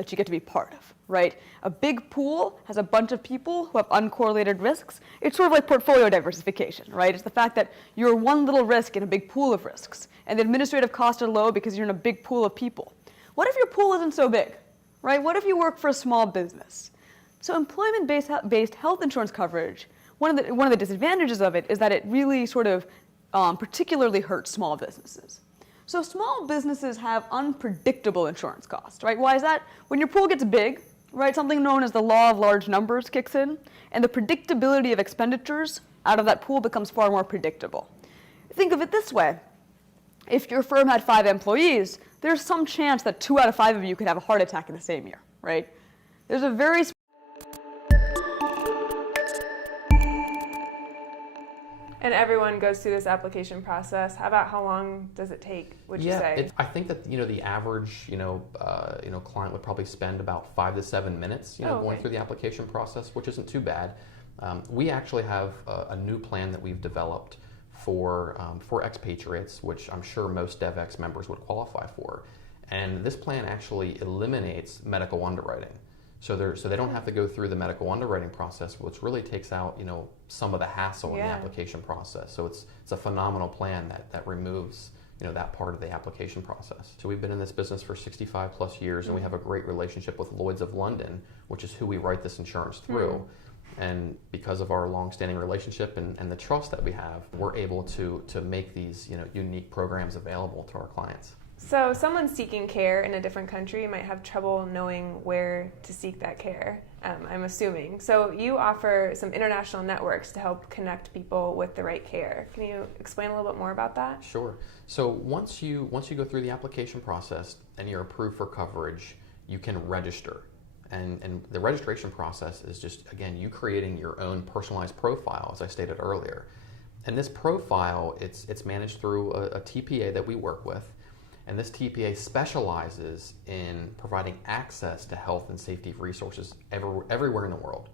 that you get to be part of, right? A big pool has a bunch of people who have uncorrelated risks. It's sort of like portfolio diversification, right? It's the fact that you're one little risk in a big pool of risks, and the administrative costs are low because you're in a big pool of people. What if your pool isn't so big, right? What if you work for a small business? So employment-based health insurance coverage, one of the disadvantages of it is that it really sort of particularly hurts small businesses. So small businesses have unpredictable insurance costs, right? Why is that? When your pool gets big, right, something known as the law of large numbers kicks in, and the predictability of expenditures out of that pool becomes far more predictable. Think of it this way. If your firm had 5 employees, there's some chance that 2 out of 5 of you could have a heart attack in the same year, right? There's a very And everyone goes through this application process. How long does it take, would you say? I think that the average client would probably spend about 5 to 7 minutes going through the application process, which isn't too bad. We actually have a new plan that we've developed for expatriates, which I'm sure most DevX members would qualify for. And this plan actually eliminates medical underwriting. So they don't have to go through the medical underwriting process, which really takes out some of the hassle in the application process. So it's a phenomenal plan that removes that part of the application process. So we've been in this business for 65 plus years, and we have a great relationship with Lloyd's of London, which is who we write this insurance through. And because of our long-standing relationship and the trust that we have, we're able to make these unique programs available to our clients. So someone seeking care in a different country might have trouble knowing where to seek that care, I'm assuming. So you offer some international networks to help connect people with the right care. Can you explain a little bit more about that? Sure. So once you go through the application process and you're approved for coverage, you can register. And the registration process is just, again, you creating your own personalized profile, as I stated earlier. And this profile, it's managed through a TPA that we work with. And this TPA specializes in providing access to health and safety resources everywhere in the world.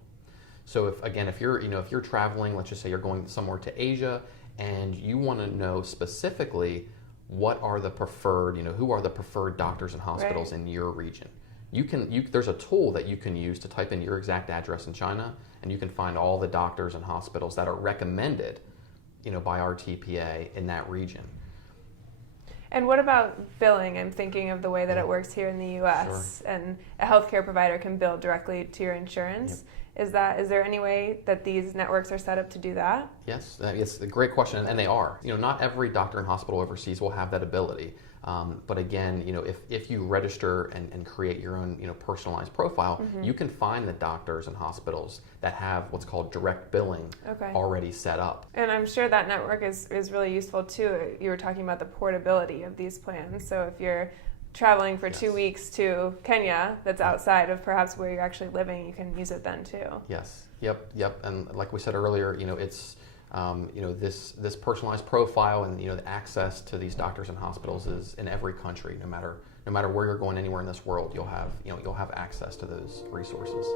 So if you're traveling, let's just say you're going somewhere to Asia, and you want to know specifically what are the preferred, who are the preferred doctors and hospitals in your region. There's a tool that you can use to type in your exact address in China, and you can find all the doctors and hospitals that are recommended, by our TPA in that region. And what about billing? I'm thinking of the way that it works here in the US, and a healthcare provider can bill directly to your insurance. Is there any way that these networks are set up to do that? Yes, it's a great question, and they are. Not every doctor and hospital overseas will have that ability. But again, if you register and create your own, personalized profile, you can find the doctors and hospitals that have what's called direct billing already set up. And I'm sure that network is really useful too. You were talking about the portability of these plans. So if you're traveling for 2 weeks to Kenya, that's outside of perhaps where you're actually living, you can use it then too. Yes. Yep. And like we said earlier, it's this personalized profile and the access to these doctors and hospitals is in every country. No matter where you're going, anywhere in this world, you'll have access to those resources.